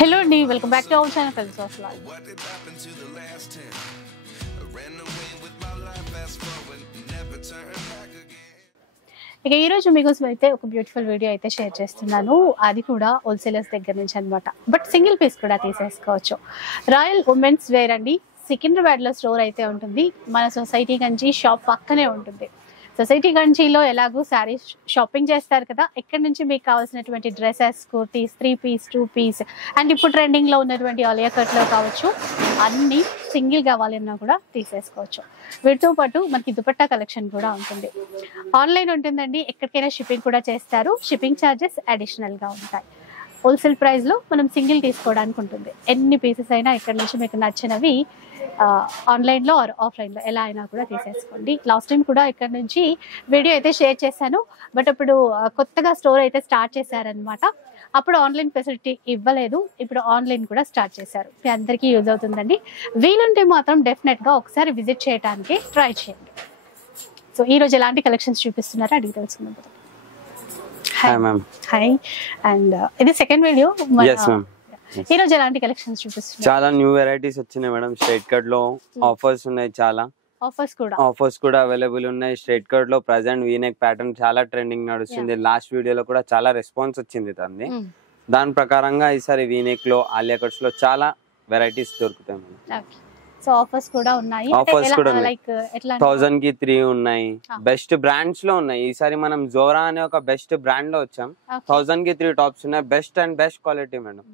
Hello అండి, welcome back to our channel కలిసి వస్తా. ఇక ఈరోజు మీకోసం అయితే ఒక బ్యూటిఫుల్ వీడియో అయితే షేర్ చేస్తున్నాను. అది కూడా హోల్సేలర్స్ దగ్గర నుంచి అనమాట. బట్ సింగిల్ పీస్ కూడా తీసేసుకోవచ్చు. రాయల్ ఉమెన్స్ వేర్ అండి, సికింద్రాబాద్లో స్టోర్ అయితే ఉంటుంది. మన సొసైటీ గంజి షాప్ పక్కనే ఉంటుంది. సొసైటీ గంజీలో ఎలాగో శారీస్ షాపింగ్ చేస్తారు కదా, ఇక్కడ నుంచి మీకు కావాల్సినటువంటి dresses, kurtis, 3 piece 2 piece and ఇప్పుడు ట్రెండింగ్లో ఉన్నటువంటి ఆలియా కట్లో కావచ్చు, అన్నీ సింగిల్ కావాలన్నా కూడా తీసేసుకోవచ్చు. వీటితో పాటు మనకి దుపట్టా కలెక్షన్ కూడా ఉంటుంది. ఆన్లైన్ ఉంటుందండి, ఎక్కడికైనా షిప్పింగ్ కూడా చేస్తారు. షిప్పింగ్ ఛార్జెస్ అడిషనల్గా ఉంటాయి. హోల్సేల్ ప్రైస్లో మనం సింగిల్ తీసుకోవడానికి ఉంటుంది. ఎన్ని పీసెస్ అయినా ఇక్కడ నుంచి మీకు నచ్చినవి ఆన్లైన్లో ఆర్ ఆఫ్లైన్లో ఎలా అయినా కూడా తీసేసుకోండి. లాస్ట్ టైం కూడా ఇక్కడ నుంచి వీడియో అయితే షేర్ చేశాను. బట్ ఇప్పుడు కొత్తగా స్టోర్ అయితే స్టార్ట్ చేశారనమాట. అప్పుడు ఆన్లైన్ ఫెసిలిటీ ఇవ్వలేదు, ఇప్పుడు ఆన్లైన్ కూడా స్టార్ట్ చేశారు. మీ అందరికీ యూజ్ అవుతుందండి. వీలుంటే మాత్రం డెఫినెట్గా ఒకసారి విజిట్ చేయడానికి ట్రై చేయండి. సో ఈరోజు ఎలాంటి కలెక్షన్స్ చూపిస్తున్నారో అడిగి తెలుసుకుందాం. హాయ్ అండ్ ఇది సెకండ్ వీడియో. ఈ రోజు ఎలాంటి కలెక్షన్స్ చూపిస్తున్నారు? చాలా న్యూ వెరైటీస్ వచ్చినాయి మేడం. స్ట్రైట్ కట్ లో ఆఫర్స్ ఉన్నాయి, చాలా ఆఫర్స్ కూడా అవైలబుల్ ఉన్నాయి. స్ట్రైట్ కట్ లో ప్రెసెంట్ వీనెక్ ప్యాటర్న్ చాలా ట్రెండింగ్ నడుస్తుంది. లాస్ట్ వీడియోలో కూడా చాలా రెస్పాన్స్ వచ్చింది దాన్ని. దాని ప్రకారంగా ఈసారి వీనెక్ లో ఆలియా కట్స్ లో చాలా వెరైటీస్ దొరుకుతాయి మేడం. సో ఆఫర్స్ కూడా ఉన్నాయి. ఆఫర్స్ కూడా లైక్ 1000 కి 3 ఉన్నాయి. బెస్ట్ బ్రాండ్స్ లో ఉన్నాయి. ఈసారి మనం జోరా అనే ఒక బెస్ట్ బ్రాండ్ లో వచ్చాం. 1000 కి 3 టాప్స్ ఉన్నాయి. Best and best quality madam.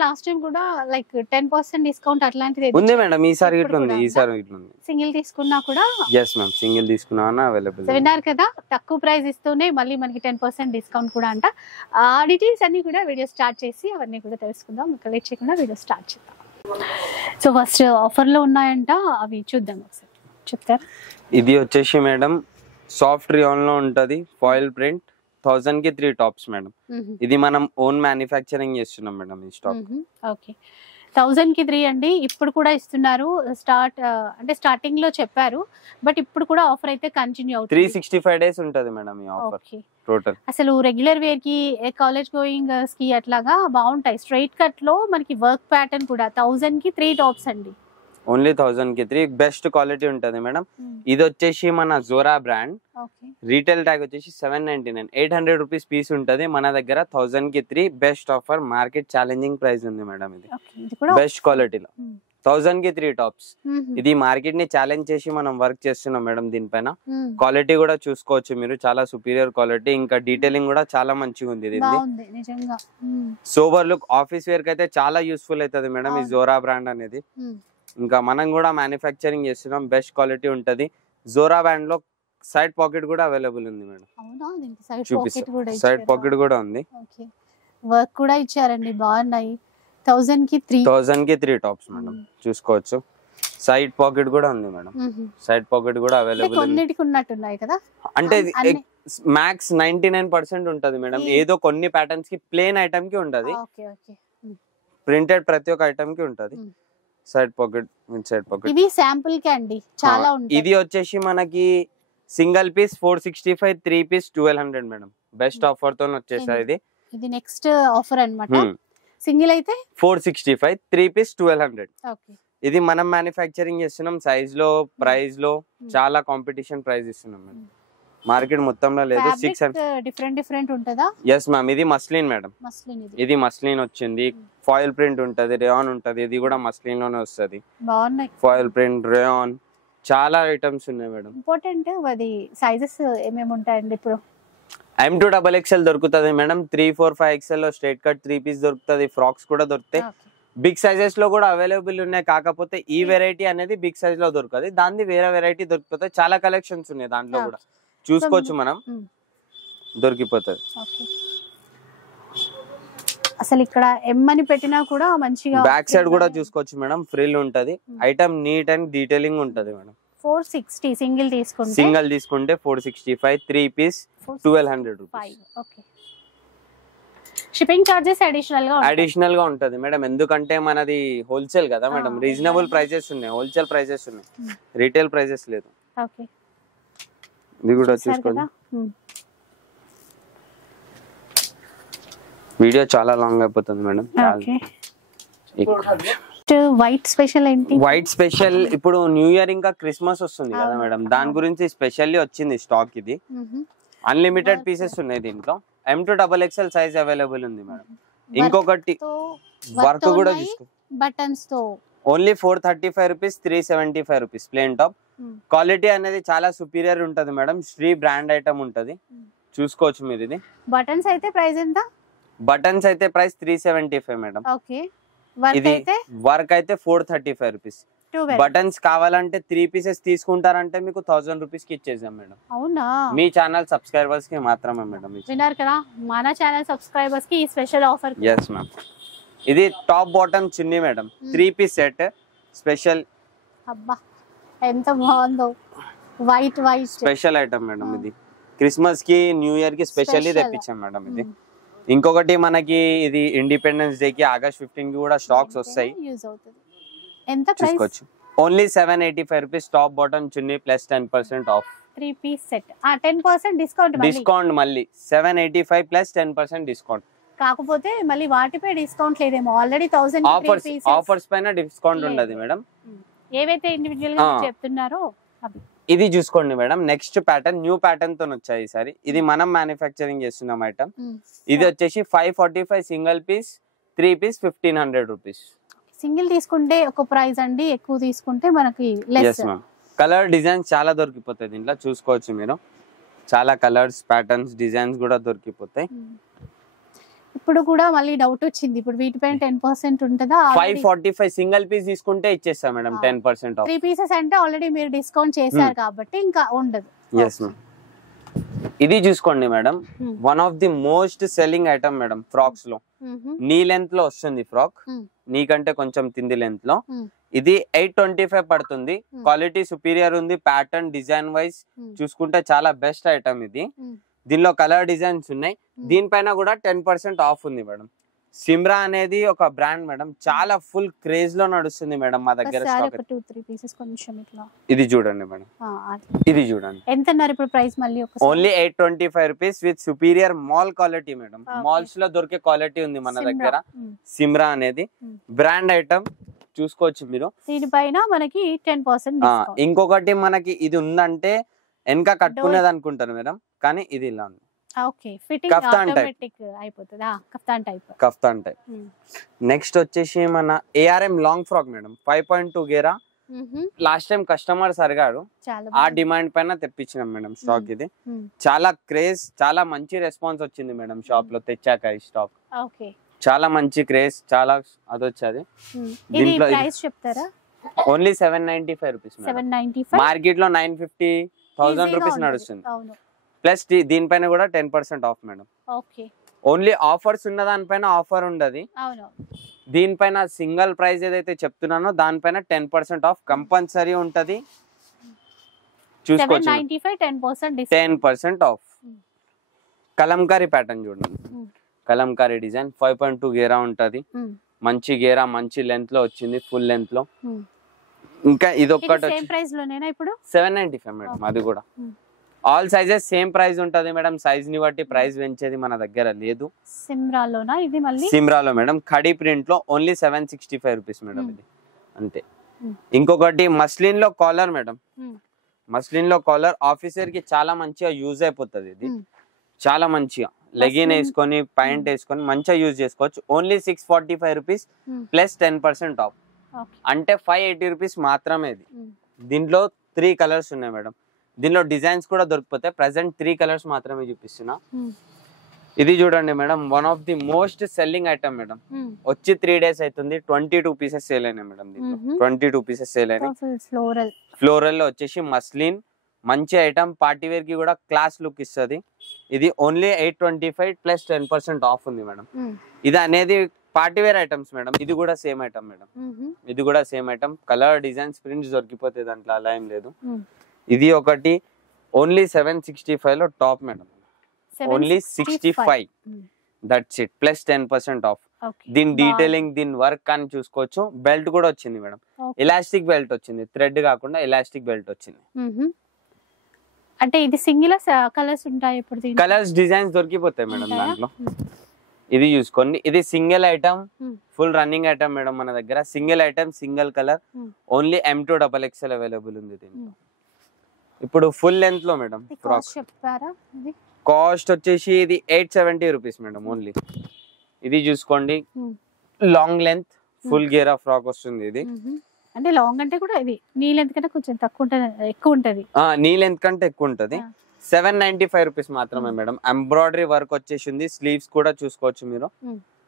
Last time కూడా లైక్ 10% డిస్కౌంట్ అట్లాంటిది ఉంది మేడం. ఈసారి ఇట్లా ఉంది. సింగిల్ తీసుకున్నా కూడా yes ma'am, సింగిల్ తీసుకున్నా అవైలబుల్. సో విన్నారు కదా, తక్కువ ప్రైస్ ఇస్తూనే మళ్ళీ మనకి 10% డిస్కౌంట్ కూడా అంట. ఆ డీటెయిల్స్ అన్ని కూడా వీడియో స్టార్ట్ చేసి అవన్నీ కూడా తెలుసుకుందాం. ఇంకా లేట్ చేయకుండా వీడియో స్టార్ట్ చేద్దాం. సో ఫస్ట్ ఆఫర్ లో ఉన్నాయంట, అవి చూద్దాం ఒకసారి. చెప్తారా? ఇది వచ్చేసి మేడం సాఫ్ట్ రియాన్ లో ఉంటది, ఫాయిల్ ప్రింట్. 1000 కి 3 టాప్స్ మేడం. ఇది మనం ఓన్ మ్యానుఫ్యాక్చరింగ్ చేస్తున్నాం మేడం ఈ స్టాక్. ఓకే, 1000 కి 3 అండి. ఇప్పుడు కూడా ఇస్తున్నారు. అంటే స్టార్టింగ్ లో చెప్పారు, బట్ ఇప్పుడు కూడా ఆఫర్ అయితే కంటిన్యూ అవుతుంది. 365 డేస్ ఉంటది మేడం ఈ ఆఫర్ టోటల్. అసలు రెగ్యులర్ వేర్ కి, కాలేజ్ గోయింగ్ కి అట్లాగా బాగుంటాయి. స్ట్రైట్ కట్ లో మనకి వర్క్ ప్యాటర్న్ కూడా 1000 కి 3 టాప్స్ అండి. ఓన్లీ 1000 కి 3 బెస్ట్ క్వాలిటీ ఉంటది మేడం. ఇది వచ్చేసి మన జోరా బ్రాండ్. రీటైల్ ట్యాగ్ వచ్చేసి 799, 800 రూపీస్ పీస్ ఉంటది. మన దగ్గర 1000 కి 3 best offer, market challenging price ఉంది మేడం. ఇది బెస్ట్ క్వాలిటీలో 1000 కి 3 టాప్స్. ఇది మార్కెట్ ని ఛాలెంజ్ చేసి మనం వర్క్ చేస్తున్నాం మేడం. దీనిపైన క్వాలిటీ కూడా చూసుకోవచ్చు మీరు, చాలా సుపీరియర్ క్వాలిటీ. ఇంకా డీటెయిలింగ్ కూడా చాలా మంచిగా ఉంది. ఇది సోబర్ లుక్ ఆఫీస్ వేర్ కి అయితే చాలా యూస్ఫుల్ అవుతుంది మేడం ఈ జోరా బ్రాండ్ అనేది. ఇంకా మనం కూడా మ్యానుఫ్యాక్చరింగ్ చేస్తున్నాం, బెస్ట్ క్వాలిటీ ఉంటది. జోరా బ్రాండ్ లో సైడ్ పాకెట్ కూడా అవైలబుల్ ఉంది మేడం. చూపిస్తా, సైడ్ పాకెట్ కూడా ఉంది. వర్క్ కూడా ఇచ్చారండి, బాగున్నాయి. 1000 కి 3 టాప్స్ మేడం. చూసుకోవచ్చు, సైడ్ పాకెట్ కూడా ఉంది మేడం. సైడ్ పాకెట్ కూడా అవైలబుల్ ఉన్నట్టున్నాయి కదా. అంటే మ్యాక్స్ 99% ఉంటది మేడం. ఏదో కొన్ని ప్యాటర్న్స్ కి ప్లేన్ ఐటమ్ కి ఉంటది, ప్రింటెడ్ ప్రతి ఒక్క ఐటమ్ కి ఉంటది. Side pocket, side pocket. ఇవి శాంపుల్ కి అండి, చాలా ఉంటాయి. ఇది వచ్చేసి మనకి single piece 465, 3 piece 1200 madam. Best offer తో వచ్చేసాయి. ఇది నెక్స్ట్ ఆఫర్ అన్నమాట. సింగిల్ అయితే 465, 3 పీస్ 1200. ఇది మనం మ్యానుఫ్యాక్చరింగ్ చేస్తున్నాం. సైజ్ లో, ప్రైస్ లో చాలా కాంపిటీషన్ ప్రైస్ ఇస్తున్నాం మేడం. మార్కెట్ మొత్తంలో లేదు. 600 డిఫరెంట్ ఉంటదా? yes ma'am. ఇది మస్లిన్ మేడం. ఇది మస్లిన్ వచ్చింది. ఫాయిల్ ప్రింట్ ఉంటది, రేయాన్ ఉంటది. ఇది కూడా మస్లిన్ లోనే వస్తది. బాగున్నాయి. ఫాయిల్ ప్రింట్, రేయాన్, చాలా ఐటమ్స్ ఉన్నాయి మేడం. ఇంపార్టెంట్ అది సైజెస్ ఏమేమి ఉంటాయండి? ఇప్పుడు M2XXL దొరుకుతది మేడం. 3, 4, 5XL లో స్ట్రైట్ కట్ 3 పీస్ దొరుకుతది. ఫ్రాక్స్ కూడా దొరుకుతాయి. బిగ్ సైజెస్ లో కూడా అవైలబుల్ ఉన్నాయి. కాకపోతే ఈ వెరైటీ అనేది బిగ్ సైజ్ లో దొరకదు, దాన్ని వేరే వెరైటీ దొరికిపోతాయి. చాలా కలెక్షన్స్ ఉన్నాయి దాంట్లో కూడా, చూసుకోవచ్చు మనం, దొరికిపోతుంది. అసలు ఇక్కడ ఎం అని పెట్టినా కూడా మంచిగా బ్యాక్ సైడ్ కూడా చూసుకోవచ్చు మేడం. ఫ్రిల్ ఉంటది. ఐటమ్ నీట్ అండ్ డీటెయిలింగ్ ఉంటది మేడం. 460 సింగిల్ తీసుకుంటే 465, 3 piece 1200 rupees. Shipping charges additional గా ఉంటది మేడం. ఎందుకంటే మనది హోల్సేల్ కదా మేడం. రీజనబుల్ ప్రైసెస్ ఉన్నాయి, హోల్సేల్ ప్రైసెస్ ఉన్నాయి, రీటైల్ ప్రైసెస్ లేదు. ఇది కూడా చూసుకోండి. వీడియో చాలా లాంగ్ అయిపోతుంది మేడం. వైట్ స్పెషల్ ఏంటి? వైట్ స్పెషల్ ఇప్పుడు న్యూ ఇయర్ ఇంకా క్రిస్మస్ వస్తుంది కదా మేడం, దాని గురించి స్పెషల్లీ వచ్చింది స్టాక్. ఇది అన్లిమిటెడ్ పీసెస్ ఉన్నాయి దీంట్లో. M2XXL సైజ్ అవైలబుల్ ఉంది మేడం. ఇంకొకటి వర్క్ కూడా తీసుకో, బటన్స్ తో only 435 rupees, 375 rupees plain top. Quality అనేది చాలా సుపీరియర్ ఉంటది మేడం, శ్రీ బ్రాండ్ ఐటమ్ ఉంటది, చూసుకోవచ్చు మీరు. ఇది బటన్స్ అయితే ప్రైస్ ఎంత? బటన్స్ అయితే ప్రైస్ 375 మేడం. ఓకే, ఇది వర్క్ అయితే 435 రూపీస్. బటన్స్ కావాలంటే 3 పీసెస్ తీసుకుంటారంటే మీకు 1000 రూపీస్ కి ఇచ్చేసాం మేడం. అవునా? మీ ఛానల్ సబ్స్క్రైబర్స్ కి మాత్రమే మేడం. విన్నారు కదా, మన ఛానల్ సబ్స్క్రైబర్స్ కి ఈ స్పెషల్ ఆఫర్. yes ma'am. ఇది టాప్ బాటమ్ చున్నీ మేడం, 3 పీస్ సెట్ స్పెషల్. అబ్బా ఎంత బాగుందో, white white special item madam. ఇది క్రిస్మస్ కి న్యూ ఇయర్ కి స్పెషల్లీ తెప్పించాం మేడం. ఇది ఇంకొకటి మనకి ఇది ఇండిపెండెన్స్ డే కి ఆగస్ట్ 15 కి కూడా స్టాక్స్ వస్తాయి, యూజ్ అవుతుంది. ఎంత ప్రైస్? చూసుకోవచ్చు. Only 785 rupees top bottom chunni plus 10% off. 3 piece set 10% discount. Discount మళ్ళీ 785 ప్లస్ 10% డిస్కౌంట్. కాకపోతే మళ్ళీ వాటిపై డిస్కౌంట్ లేదేమో, ఆల్రెడీ 1000 ఆఫర్స్ పైన డిస్కౌంట్ ఉండదు మేడం. ఏవైతే ఇండివిడ్యువల్ గా చెప్తున్నారో అవి. ఇది చూసుకోండి madam, next pattern new pattern తో వచ్చాయి ఈసారి. ఇది మనం మ్యానుఫ్యాక్చరింగ్ చేస్తున్నాం ఐటమ్. ఇది వచ్చేసి 545 single piece, 3 piece 1500 rupees. Single తీసుకుంటే ఒక ప్రైస్ అండి, ఎక్కువ తీసుకుంటే మనకి లెస్. కలర్ డిజైన్స్ చాలా దొరికిపోతాయి దీంట్లో, చూసుకోవచ్చు మీరు. చాలా కలర్స్, ప్యాటర్న్స్, డిజైన్స్ కూడా దొరికిపోతాయి. ఇప్పుడు కూడా మళ్ళీ డౌట్ వచ్చింది, ఇప్పుడు వీటిపైన 10% ఉంటుందా? 545 సింగిల్ పీస్ తీసుకుంటే ఇచ్చేస్తా మేడం 10% ఆఫ్. 3 పీసెస్ అంటే ఆల్రెడీ మీరు డిస్కౌంట్ చేశారు కాబట్టి ఇంకా ఉండదు. yes ma'am. ఇది చూసుకోండి madam, one of the most selling item madam frocks లో. నీ లెంత్ లో వస్తుంది ఫ్రాక్, నీకంటే కొంచెం తింది లెంత్ లో. ఇది 825 పడుతుంది. క్వాలిటీ సుపీరియర్ ఉంది, ప్యాటర్న్ డిజైన్ వైజ్ చూసుకుంటే చాలా బెస్ట్ ఐటమ్ ఇది. దీనిలో కలర్ డిజైన్స్ ఉన్నాయి. దీనిపైన కూడా 10% ఆఫ్ ఉంది మేడం. సిమ్రా అనేది ఒక బ్రాండ్ మేడం, చాలా ఫుల్ క్రేజ్ లో నడుస్తుంది మేడం మా దగ్గర. ఇది చూడండి మేడం, ఇది చూడండి. ఎంత అన్నారు ఇప్పుడు ప్రైస్? మళ్ళీ only 825 rupees with superior mall quality madam. Malls లో దొరికే క్వాలిటీ ఉంది మన దగ్గర. సిమ్రా అనేది బ్రాండ్ ఐటమ్, చూసుకోవచ్చు మీరు. దీనిపైన మనకి 10%. ఇంకొకటి మనకి ఇది ఉందంటే వెనక కట్టుకునేది అనుకుంటారు మేడం, కానీ ఇది ఇలా ఉంది. ఓకే, ఫిట్టింగ్ ఆటోమేటిక్ అయిపోతది. Kaftan type. Kaftan type. Next వచ్చేసి మన ARM లాంగ్ ఫ్రాక్ మేడం, 5.2 గేరా. లాస్ట్ టైం కస్టమర్స్ అడిగారు, ఆ డిమాండ్ పైన తెప్పించినాం మేడం స్టాక్. ఇది చాలా క్రేజ్, చాలా మంచి రెస్పాన్స్ వచ్చింది మేడం షాప్ లో తెచ్చాక ఈ స్టాక్. చాలా మంచి క్రేజ్, చాలా అది వచ్చేది. దీంట్లో ప్రైస్ చెప్తారా? Only 795 rupees. 795. మార్కెట్ లో 950-1000 రూపీస్ నడుస్తుంది. ప్లస్ దీనిపైన కూడా 10% ఆఫ్ మేడం. ఓన్లీ ఆఫర్స్ ఉన్న దానిపైన ఆఫర్ ఉండదు. దీనిపైన సింగిల్ ప్రైస్ ఏదైతే చెప్తున్నానో దానిపైన 10% ఆఫ్ కంపల్సరీ ఉంటది, చూసుకోవచ్చు. 10% ఆఫ్. కలంకారీ ప్యాటర్న్ చూడండి, కలంకారీ డిజైన్ 5.2 గేరా ఉంటది. మంచి గేరా, మంచి లెంత్ లో వచ్చింది, ఫుల్ లెంత్ లో. ఇంకా ఇది ఒక్కటి 795 మేడం. అది కూడా ఆల్ సైజెస్ సేమ్ ప్రైస్ ఉంటది మేడం. సైజ్ ని బట్టి ప్రైస్ పెంచేది మన దగ్గర లేదు. సిమ్రాలోనా ఇది? మళ్ళీ సిమ్రాలో మేడం, ఖడీ ప్రింట్ లో ఓన్లీ 765 రూపీస్ మేడం. ఇది అంతే. ఇంకొకటి మస్లిన్ లో కాలర్ మేడం. మస్లిన్ లో కాలర్ ఆఫీసర్ కి చాలా మంచిగా యూజ్ అయిపోతుంది. ఇది చాలా మంచిగా లెగిన్ వేసుకొని ప్యాంట్ వేసుకొని మంచిగా యూజ్ చేసుకోవచ్చు. ఓన్లీ 645 రూపీస్ ప్లస్ 10% ఆఫ్, అంటే 580 రూపీస్ మాత్రమే. ఇది దీంట్లో 3 కలర్స్ ఉన్నాయి మేడం. దీనిలో డిజైన్స్ కూడా దొరికిపోతాయి. ప్రెసెంట్ 3 కలర్స్ మాత్రమే చూపిస్తున్నా. ఇది చూడండి madam, one of the most selling item madam. వచ్చి 3 డేస్ అవుతుంది, 22 పీసెస్ సేల్ అయినాయి మేడం. దీంట్లో 22 పీసెస్ సేల్ అయినాయి. ఫ్లోరల్ లో వచ్చేసి మస్లిన్, మంచి ఐటమ్, పార్టీ వేర్ కి కూడా క్లాస్ లుక్ ఇస్తుంది. ఇది ఓన్లీ 825 ప్లస్ 10% ఆఫ్ ఉంది మేడం. ఇది అనేది పార్టీ వేర్ ఐటమ్స్ మేడం. ఇది కూడా సేమ్ ఐటమ్ మేడం. ఇది కూడా same item. Colour designs prints దొరికిపోతాయి దాంట్లో, అలా ఏం లేదు. ఇది ఒకటి ఓన్లీ 765 లో top madam. Only 65, that's it, plus 10% off. దీని డీటెయిలింగ్, దీని వర్క్ అని చూసుకోవచ్చు. బెల్ట్ కూడా వచ్చింది మేడం, ఎలాస్టిక్ బెల్ట్ వచ్చింది, థ్రెడ్ కాకుండా ఎలాస్టిక్ బెల్ట్ వచ్చింది. అంటే ఇది సింగిల్ కలర్స్ ఉంటాయి? ఇప్పుడు కలర్స్ డిజైన్స్ దొరికిపోతాయి మేడం దాంట్లో. ఇది చూసుకోండి, ఇది single item, full running item madam మన దగ్గర. Single item, single colour, only M2XXL available ఉంది దీంట్లో. ఇప్పుడు ఫుల్ లెంత్ లో మేడం ఫ్రాక్ కాస్ట్ వచ్చేసి ఇది 870 రూపీస్ మేడం ఓన్లీ. ఇది చూసుకోండి, లాంగ్ లెంత్ ఫుల్ గేరా ఫ్రాక్ వస్తుంది. ఇది అంటే లాంగ్ అంటే కూడా ఇది నీ లెంత్ కంటే కొంచెం తక్కువ ఉంటది, ఎక్కువ ఉంటది. నీ లెంత్ కంటే ఎక్కువ ఉంటది. 795 రూపీస్ మాత్రమే మేడం. ఎంబ్రాయిడరీ వర్క్ వచ్చేసింది, స్లీవ్స్ కూడా చూసుకోవచ్చు మీరు.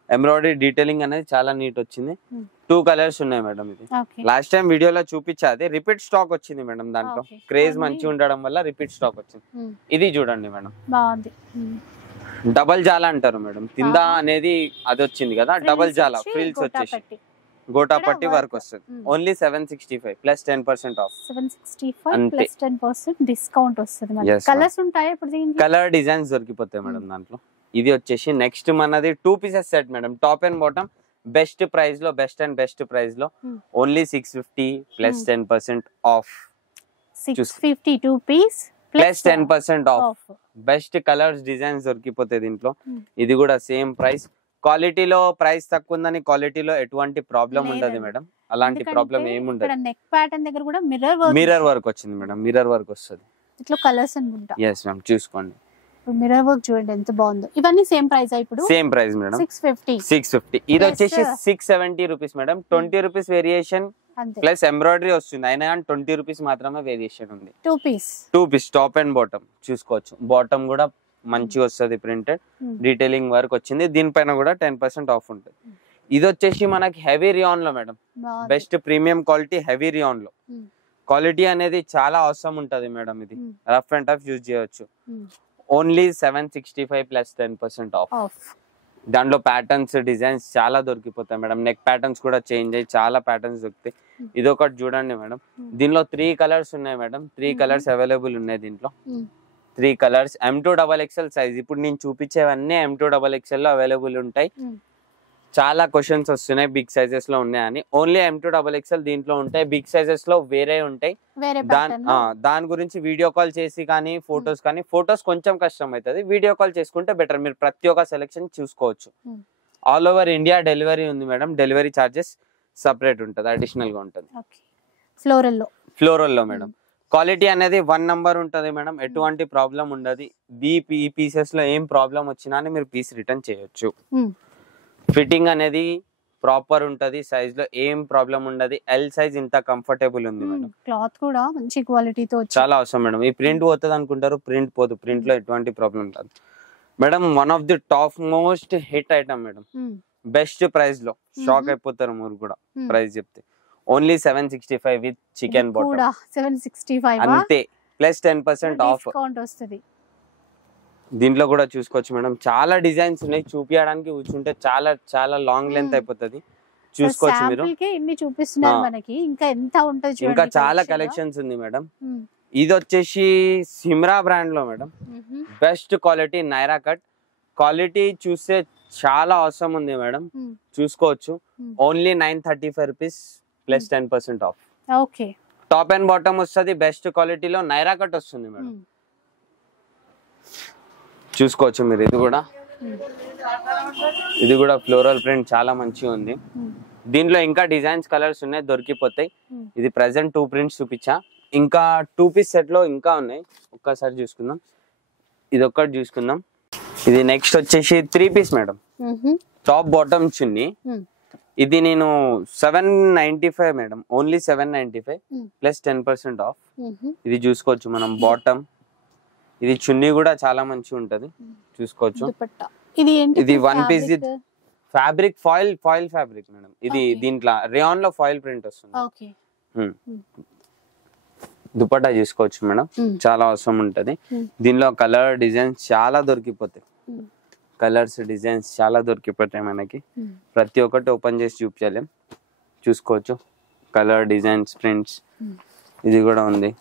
ఎంబ్రాయిడరీ డీటెయిలింగ్ అనేది చాలా నీట్ వచ్చింది. 2 కలర్స్ ఉన్నాయి మేడం. ఇది లాస్ట్ టైం వీడియోలో చూపించాది, రిపీట్ స్టాక్ వచ్చింది మేడం. దాంట్లో క్రేజ్ మంచి ఉండడం వల్ల రిపీట్ స్టాక్ వచ్చింది. ఇది చూడండి మేడం, బాగుంది. డబల్ జాలా అంటారు మేడం. కింద అనేది అది వచ్చింది కదా, డబల్ జాలా ఫ్రిల్స్ వచ్చేసి గోటా పట్టి వర్క్ వస్తుంది. Only 765 plus 10% of. 765 plus 10% discount వస్తుంది. కలర్స్ ఉంటాయి ఇప్పుడు దీంట్లో, కలర్ డిజైన్స్ దొరికిపోతాయి మేడం దాంట్లో. ఇది వచ్చేసి నెక్స్ట్ మనది 2 pieces set madam. Top and bottom best price లో, బెస్ట్ అండ్ బెస్ట్ ప్రైస్ లో only 650 plus 10% off. 650 2 piece plus 10% off. Best colours designs దొరికిపోతాయి దీంట్లో. ఇది కూడా సేమ్ ప్రైస్. క్వాలిటీలో ప్రైస్ తక్కువ ఉందని క్వాలిటీలో ఎటువంటి ప్రాబ్లం ఉండదు మేడం. అలాంటి ప్రాబ్లం ఏముండదు. నెక్ ప్యాటర్న్ దగ్గర కూడా మిర్రర్ వర్క్ వచ్చింది మేడం. మిర్రర్ వర్క్ వస్తుంది. ఇట్లా కలర్స్ అనుకుంటా. yes మ్యామ్, చూసుకోండి. మిర్రర్ వర్క్ చూడండి ఎంత బాగుందో. ఇవన్నీ సేమ్ ప్రైస్ ఇప్పుడు. Same price madam, 650. ఇది వచ్చేసి 670 rupees madam. 20 rupees variation plus embroidery వస్తుంది. అయినా కానీ 20 రూపీస్ మాత్రమే వేరియేషన్ ఉంది. 2 పీస్ టాప్ అండ్ బాటమ్ చూసుకోవచ్చు. బాటమ్ కూడా మంచిగా వస్తుంది, ప్రింటెడ్ డీటెయిలింగ్ వర్క్ వచ్చింది. దీనిపైన కూడా 10% ఆఫ్ ఉంటుంది. ఇది వచ్చేసి మనకి హెవీ రియాన్ లో madam. Best premium quality heavy rayon లో. క్వాలిటీ అనేది చాలా అవసరం ఉంటది మేడం. ఇది రఫ్ అండ్ టఫ్ యూజ్ చేయొచ్చు. Only 765 plus 10% off. దాంట్లో ప్యాటర్న్స్ డిజైన్స్ చాలా దొరికిపోతాయి మేడం. నెక్ ప్యాటర్న్స్ కూడా చేంజ్ అయ్యి చాలా ప్యాటర్న్స్ దొరుకుతాయి. ఇది ఒకటి చూడండి మేడం. దీనిలో 3 కలర్స్ ఉన్నాయి మేడం. 3 కలర్స్ అవైలబుల్ ఉన్నాయి దీంట్లో. 3 కలర్స్ M2XXL సైజ్. ఇప్పుడు నేను చూపించేవన్నీ M2XXL లో అవైలబుల్ ఉంటాయి. చాలా క్వశ్చన్స్ వస్తున్నాయి బిగ్ సైజెస్ లో ఉన్నాయని. ఓన్లీ M2XXL దీంట్లో ఉంటాయి. బిగ్ సైజెస్ లో వేరే ఉంటాయి. దాని గురించి వీడియో కాల్ చేసి కానీ ఫొటోస్ కానీ, ఫొటోస్ కొంచెం కష్టం అవుతుంది. వీడియో కాల్ చేసుకుంటే బెటర్. మీరు ప్రతి ఒక్క సెలెక్షన్ చూసుకోవచ్చు. ఆల్ ఓవర్ ఇండియా డెలివరీ ఉంది మేడం. డెలివరీ చార్జెస్ సపరేట్ ఉంటుంది, అడిషనల్ గా ఉంటుంది. ఫ్లోరల్ లో మేడం. క్వాలిటీ అనేది 1 నంబర్ ఉంటుంది మేడం. ఎటువంటి ప్రాబ్లం ఉండదు. ఈ పీసెస్ లో ఏం ప్రాబ్లం వచ్చినా మీరు పీస్ రిటర్న్ చేయొచ్చు. ఫిట్టింగ్ అనేది ప్రాపర్ ఉంటది. సైజ్ లో ఏం ప్రాబ్లం ఉండదు. ఎల్ సైజ్ ఇంత కంఫర్టబుల్ ఉంది మేడం. క్లాత్ కూడా మంచి క్వాలిటీతో చాలా అవసరం మేడం. ఈ ప్రింట్ పోతుంది అనుకుంటారు, ప్రింట్ పోదు. ప్రింట్ లో ఎటువంటి ప్రాబ్లం ఉండదు madam. One of the top most hit item madam. Best price లో షాక్ అయిపోతారు మీరు కూడా ప్రైస్ చెప్తే. Only 765 with chicken bottom. 765 అంతే, ప్లస్ 10% ఆఫ్ వస్తుంది. దీంట్లో కూడా చూసుకోవచ్చు మేడం. చాలా డిజైన్స్ ఉన్నాయి. చూపించడానికి కూర్చుంటే చాలా చాలా లాంగ్ లెంత్ అయిపోతుంది. చూసుకోవచ్చు మీరు. ఇన్ని చూపిస్తున్నారు మనకి, ఇంకా ఎంత ఉంటుంది. ఇంకా చాలా కలెక్షన్స్ ఉంది మేడం. ఇది వచ్చేసి సిమ్రా బ్రాండ్ లో madam. Best quality Naira cut. Quality చూస్తే చాలా అవసరం ఉంది మేడం. చూసుకోవచ్చు. Only 935 rupees plus 10% off. Okay. Top and bottom వస్తుంది. బెస్ట్ క్వాలిటీలో నైరా కట్ వస్తుంది మేడం. చూసుకోవచ్చు మీరు. ఇది కూడా ఫ్లోరల్ ప్రింట్ చాలా మంచిగా ఉంది. దీంట్లో ఇంకా డిజైన్స్ కలర్స్ ఉన్నాయి, దొరికిపోతాయి. ఇది ప్రెసెంట్ 2 ప్రింట్స్ చూపించా. ఇంకా 2 పీస్ సెట్ లో ఇంకా ఉన్నాయి. ఒక్కసారి చూసుకుందాం. ఇది ఒక్కటి చూసుకుందాం. ఇది నెక్స్ట్ వచ్చేసి 3 పీస్ మేడం. టాప్ బాటమ్ చున్నీ. ఇది నేను 795 మేడం. Only 795 plus 10% of. ఇది చూసుకోవచ్చు మనం. బాటమ్ ఇది చున్నీ కూడా చాలా మంచిగా ఉంటది. చూసుకోవచ్చు. ఇది 1 piece fabric foil fabric madam. ఇది దీంట్లో రేయాన్ లో ఫాయిల్ ప్రింట్ వస్తుంది. దుపట్టా చూసుకోవచ్చు మేడం. చాలా అవసరం ఉంటది. దీనిలో కలర్ డిజైన్స్ చాలా దొరికిపోతాయి. కలర్స్ డిజైన్స్ చాలా దొరికిపోతాయి మనకి. ప్రతి ఒక్కటి ఓపెన్ చేసి చూపించాలి. చూసుకోవచ్చు కలర్ డిజైన్స్ ప్రింట్స్. ఇది కూడా ఉంది.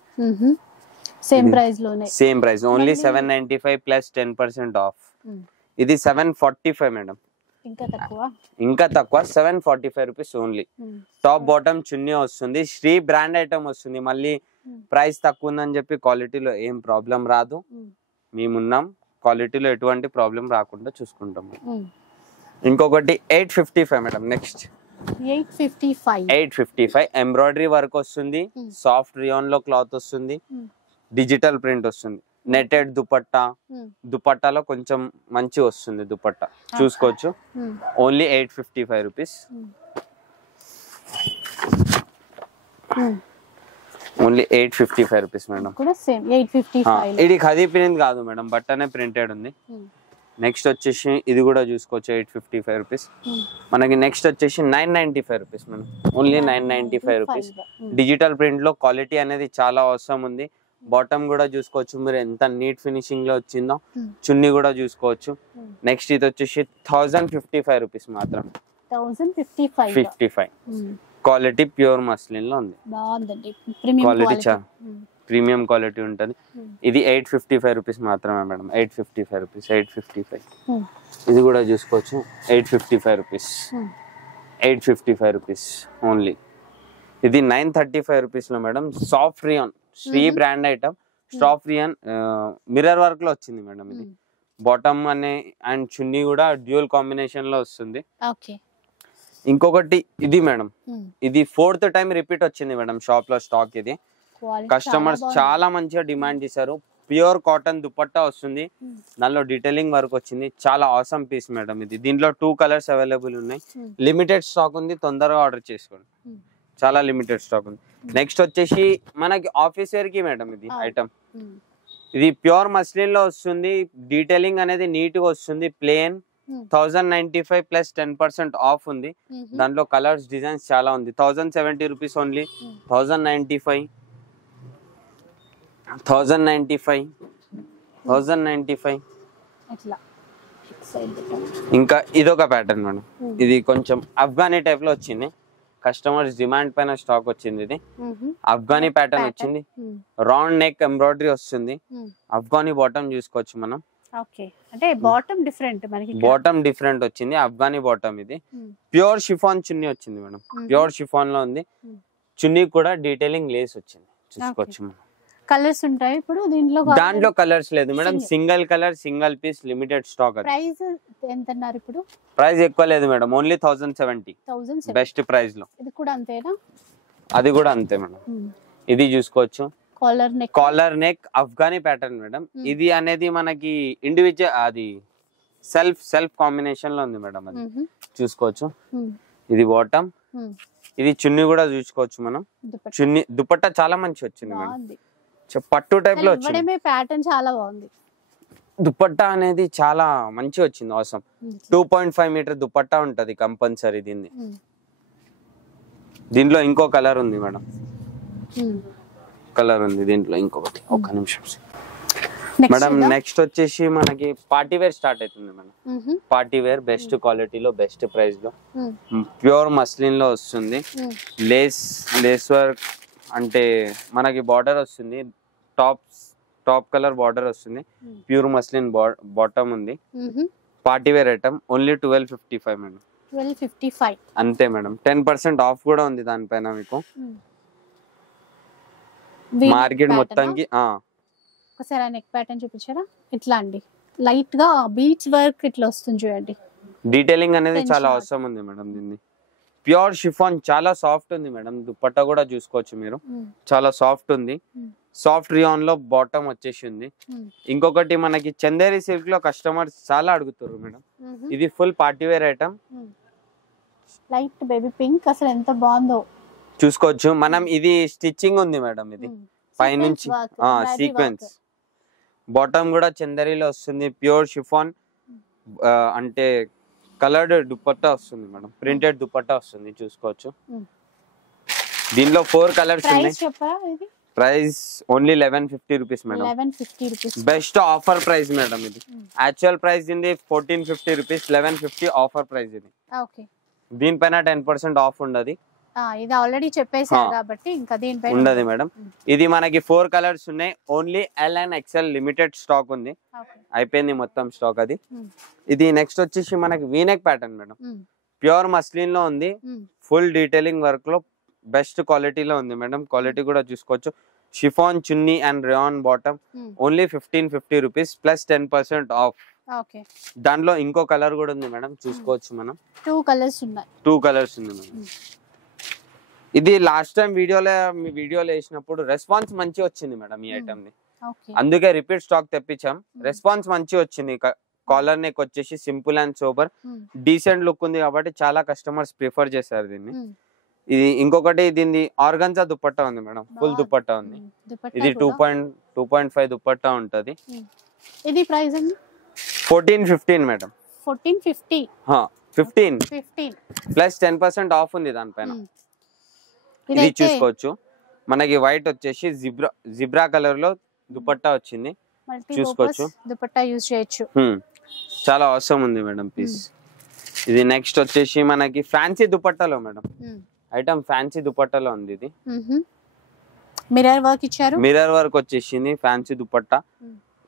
సేమ్ ప్రైస్ లోనే. Same price only 795 plus 10% of. ఇది 745 మేడం. ఇంకా తక్కువ 745 రూపీస్ ఓన్లీ. టాప్ బాటమ్ చున్నీ వస్తుంది. శ్రీ బ్రాండ్ ఐటమ్ వస్తుంది. మళ్ళీ ప్రైస్ తక్కువ ఉందని చెప్పి క్వాలిటీలో ఏం ప్రాబ్లం రాదు. మేమున్నాం. క్వాలిటీలో ఎటువంటి ప్రాబ్లం రాకుండా చూసుకుంటాము. ఇంకొకటి 855 మేడం. నెక్స్ట్ 855 ఎంబ్రాయిడరీ వర్క్ వస్తుంది, సాఫ్ట్ రియాన్ లో క్లాత్ వస్తుంది, డిజిటల్ ప్రింట్ వస్తుంది, నెటెడ్ దుపట్టా, దుపట్టాలో కొంచెం మంచి వస్తుంది దుపట్టా చూసుకోవచ్చు. Only 855 rupees. Only 855 rupees madam. ఇది ఖదీ ప్రింట్ కాదు మేడం, బట్టనే ప్రింటెడ్ ఉంది. నెక్స్ట్ వచ్చేసి ఇది కూడా చూసుకోవచ్చు 855 రూపీస్. మనకి నెక్స్ట్ వచ్చేసి 995 rupees madam. Only 995 rupees. Digital print లో క్వాలిటీ అనేది చాలా అవసరం ఉంది. బాటమ్ కూడా చూసుకోవచ్చు మీరు ఎంత నీట్ ఫినిషింగ్ లో వచ్చిందో. చున్నీ కూడా చూసుకోవచ్చు. నెక్స్ట్ ఇది వచ్చేసి 1055 రూపీస్ మాత్రం. 1055 క్వాలిటీ ప్యూర్ మస్లిన్ లో ఉంది. క్వాలిటీ చాలా ప్రీమియం క్వాలిటీ ఉంటది. ఇది 855 రూపీస్ మాత్రమే మేడం. 855 రూపీస్. 855. ఇది కూడా చూసుకోవచ్చు 855 రూపీస్. 855 rupees only. ఇది 935 రూపీస్ లో madam. Soft rayon Shri brand item. Soft rayon mirror work లో వచ్చింది మేడం. ఇది బాటమ్ అనే అండ్ చున్నీ కూడా డ్యూయల్ కాంబినేషన్ లో వస్తుంది. ఇంకొకటి ఇది మేడం, ఇది 4th టైం రిపీట్ వచ్చింది మేడం షాప్ లో స్టాక్. ఇది కస్టమర్స్ చాలా మంచిగా డిమాండ్ చేశారు. ప్యూర్ కాటన్ దుపట్టా వస్తుంది, దానిలో డీటెయిలింగ్ వర్క్ వచ్చింది. చాలా ఆసమ్ పీస్ మేడం ఇది. దీంట్లో 2 కలర్స్ అవైలబుల్ ఉన్నాయి. లిమిటెడ్ స్టాక్ ఉంది, తొందరగా ఆర్డర్ చేసుకోండి. చాలా లిమిటెడ్ స్టాక్ ఉంది. నెక్స్ట్ వచ్చేసి మనకి ఆఫీస్ వేర్ కి మేడం ఇది ఐటమ్. ఇది ప్యూర్ మస్లిన్ లో వస్తుంది. డీటెయిలింగ్ అనేది నీట్ గా వస్తుంది. ప్లేన్ 1095 ప్లస్ 10% ఆఫ్ ఉంది. దాంట్లో కలర్స్ డిజైన్స్ చాలా ఉంది. 1070 రూపీస్ ఓన్లీ. 1095. ఇంకా ఇదొక ప్యాటర్న్ మేడం. ఇది కొంచెం అఫ్ఘానీ టైప్ లో వచ్చింది. కస్టమర్స్ డిమాండ్ పైన స్టాక్ వచ్చింది. ఇది అఫ్ఘానీ ప్యాటర్న్ వచ్చింది. రౌండ్ నెక్ ఎంబ్రాయిడరీ వస్తుంది. అఫ్ఘానీ బాటమ్ చూసుకోవచ్చు మనం. బాటమ్ డిఫరెంట్ వచ్చింది. అఫ్ఘానీ బాటమ్. ఇది ప్యూర్ షిఫాన్ చున్నీ వచ్చింది మేడం. ప్యూర్ షిఫాన్ లో ఉంది. చున్నీ కూడా డీటెయిలింగ్ లేస్ వచ్చింది చూసుకోవచ్చు మనం. కలర్స్ ఉంటాయి ఇప్పుడు దీంట్లో. దాంట్లో కలర్స్ లేదు madam. Single colour single piece limited stock. Price ఎంత అన్నారు ఇప్పుడు? ప్రైస్ ఎక్కువ లేదు మేడం. ఓన్లీ 1070 బెస్ట్ ప్రైస్ లో. ఇది కూడా అంతేనా? అది కూడా అంతే మేడం. ఇది చూసుకోవచ్చు collar neck Afghani pattern madam. ఇది అనేది మనకి ఇండివిజువల్ అది సెల్ఫ్ కాంబినేషన్ లో ఉంది మేడం. అది చూసుకోవచ్చు. ఇది బాటమ్. ఇది చున్నీ కూడా చూసుకోవచ్చు మనం. చున్నీ దుపట్టా చాలా మంచి వచ్చింది మేడం. పట్టు టైప్ లో వచ్చింది. ప్యాటర్న్ చాలా బాగుంది. దుపట్టా అనేది చాలా మంచి వచ్చింది. అవసరం 2.5 మీటర్ దుపట్టా ఉంటది కంపల్సరీ. దీంట్లో ఇంకో కలర్ ఉంది మేడం. కలర్ ఉంది దీంట్లో ఇంకొకటి. ఒక్క నిమిషం మేడం. నెక్స్ట్ వచ్చేసి మనకి పార్టీ వేర్ స్టార్ట్ అవుతుంది మేడం. పార్టీ వేర్ బెస్ట్ క్వాలిటీలో బెస్ట్ ప్రైస్ లో ప్యూర్ మస్లిన్ లో వస్తుంది. లేస్ వర్క్ అంటే మనకి బార్డర్ వస్తుంది. టాప్ కలర్ బార్డర్ వస్తుంది. ప్యూర్ మస్లిన్ బాటమ్ ఉంది. Party wear item. Only 1255 madam. 1255 అంతే మేడం. 10% ఆఫ్ కూడా ఉంది దానిపైన మీకు. మార్కెట్ మొత్తానికి ఒకసారి నెక్ ప్యాటర్న్ చూపించారా? ఇట్లా అండి లైట్ గా బీచ్ వర్క్ ఇట్లా వస్తుంది చూడండి. డీటెయిలింగ్ అనేది చాలా అవసరం ఉంది మేడం. దీన్ని ప్యూర్ షిఫాన్ చాలా సాఫ్ట్ ఉంది మేడం. దుపట్టా కూడా చూసుకోవచ్చు మీరు. చాలా సాఫ్ట్ ఉంది. సాఫ్ట్ రియాన్ లో బాటమ్ వచ్చేసి ఉంది. ఇంకొకటి మనకి చందేరి సిల్క్ లో కస్టమర్స్ చాలా అడుగుతారు మేడం. ఇది full party wear item. Light baby pink. అసలు ఎంత బాగుందో చూసుకోవచ్చు మనం. ఇది స్టిచ్చింగ్ ఉంది మేడం. ఇది పైనుంచి సీక్వెన్స్. బాటమ్ కూడా చందేరిలో వస్తుంది. ప్యూర్ షిఫాన్ అంటే కలర్డ్ దుపట్టా వస్తుంది మేడం. ప్రింటెడ్ దుపట్టా వస్తుంది చూసుకోవచ్చు. దీనిలో 4 కలర్స్ ఉన్నాయి. Price only 1150 rupees madam. Best offer price madam. ఇది యాక్చువల్ ప్రైస్ ఇది 1450 రూపీస్. 1150 ఆఫర్ ప్రైస్ ఇది. దీనిపైన 10% ఆఫ్ ఉండదు. ఇది ఆల్రెడీ చెప్పేసారు కాబట్టి ఇంకా దీనిపైన ఉండదు మేడం. ఇది మనకి 4 కలర్స్ ఉన్నాయి. Only L and XL limited stock ఉంది. అయిపోయింది మొత్తం స్టాక్ అది. ఇది నెక్స్ట్ వచ్చేసి మనకి V neck pattern madam. Pure muslin లో ఉంది. ఫుల్ డీటెయిలింగ్ వర్క్ లో బెస్ట్ క్వాలిటీలో ఉంది మేడం. క్వాలిటీ కూడా చూసుకోవచ్చు. Chiffon chunni and rayon bottom. Only 1550 rupees plus 10% off. Okay. దాంట్లో ఇంకో కలర్ కూడా ఉంది మేడం, చూసుకోవచ్చు మనం. 2 కలర్స్ ఉన్నాయి. 2 కలర్స్ ఉంది మేడం. ఇది లాస్ట్ టైం వీడియోలో వేసినప్పుడు రెస్పాన్స్ మంచి వచ్చింది మేడం ఈ ఐటమ్ ని, అందుకే రిపీట్ స్టాక్ తెప్పించాం. రెస్పాన్స్ మంచి వచ్చింది. కాలర్ నెక్ వచ్చేసి simple and sober decent look ఉంది కాబట్టి చాలా కస్టమర్స్ ప్రిఫర్ చేశారు దీన్ని. ఇది ఇంకొకటి దీన్ని ఆర్గన్జా దుపట్టా ఉంది మేడం, ఫుల్ దుపట్టా ఉంది. ఇది 2.5 దుపట్టా ఉంటది. ఇది ప్రైస్ అండి 1415 మేడం. 1450. 15 ప్లస్ 10% ఆఫ్ ఉంది దానిపైన. ఇది చూసుకోవచ్చు. మనకి వైట్ వచ్చేసి జిబ్రా కలర్ లో దుపట్టా వచ్చింది, చూసుకోవచ్చు. దుపట్టా యూజ్ చేయొచ్చు. చాలా అవసరం ఉంది మేడం పీస్. ఇది నెక్స్ట్ వచ్చేసి మనకి ఫ్యాన్సీ దుపట్టాలో మేడం ఐటమ్, ఫ్యాన్సీ దుపట్టాలో ఉంది. ఇది మిర్రర్ వర్క్ ఇచ్చారు, మిర్రర్ వర్క్ వచ్చేసింది ఫ్యాన్సీ దుపట్టా.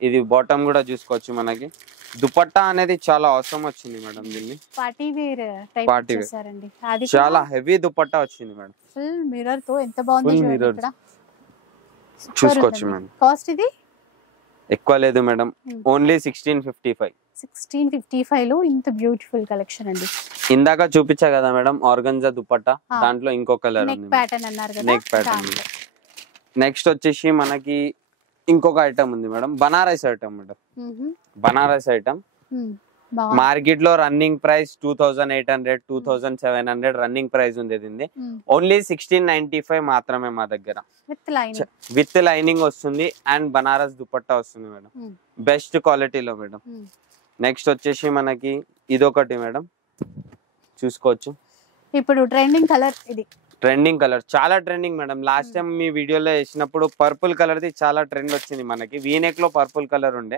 ఇది బాటమ్ కూడా చూసుకోవచ్చు. మనకి దుపట్టా అనేది చాలా అవసరం వచ్చింది మేడం. దీన్ని పార్టీ వేర్ టైప్ చేశారండి. అది చాలా హెవీ దుపట్టా వచ్చింది మేడం, ఫుల్ మిర్రర్ తో. ఎంత బాగుంది చూడండి ఇక్కడ, చూసుకోవచ్చు మేడం. కాస్ట్ ఇది ఎక్కువ లేదు మేడం, ఓన్లీ 1655. 1655 లో ఇంత బ్యూటిఫుల్ కలెక్షన్ అండి. ఇందాక చూపించా కదా మేడం ఆర్గన్జా దుపట్టా, దాంట్లో ఇంకో కలర్ నెక్ ప్యాటర్న్ అన్నారు కదా, నెక్ ప్యాటర్న్. నెక్స్ట్ వచ్చేసి మనకి ఇంకొక ఐటమ్ ఉంది madam, Banaras item madam. Banaras item market లో రన్నింగ్ ప్రైస్ 2800 2700 రన్నింగ్ ప్రైస్ ఉంది. దీన్ని ఓన్లీ 1695 మాత్రమే మా దగ్గర. విత్ లైనింగ్ వస్తుంది అండ్ బనారస్ దుపట్టా వస్తుంది మేడం, బెస్ట్ క్వాలిటీలో మేడం. నెక్స్ట్ వచ్చేసి మనకి ఇదొకటి మేడం, చూసుకోవచ్చు. ఇప్పుడు ట్రెండింగ్ కలర్, ఇది ట్రెండింగ్ కలర్, చాలా ట్రెండింగ్ మేడం. లాస్ట్ టైం మీ వీడియోలో వేసినప్పుడు పర్పుల్ కలర్ ది చాలా ట్రెండ్ వచ్చింది మనకి. వీనెక్ లో పర్పుల్ కలర్ ఉండే,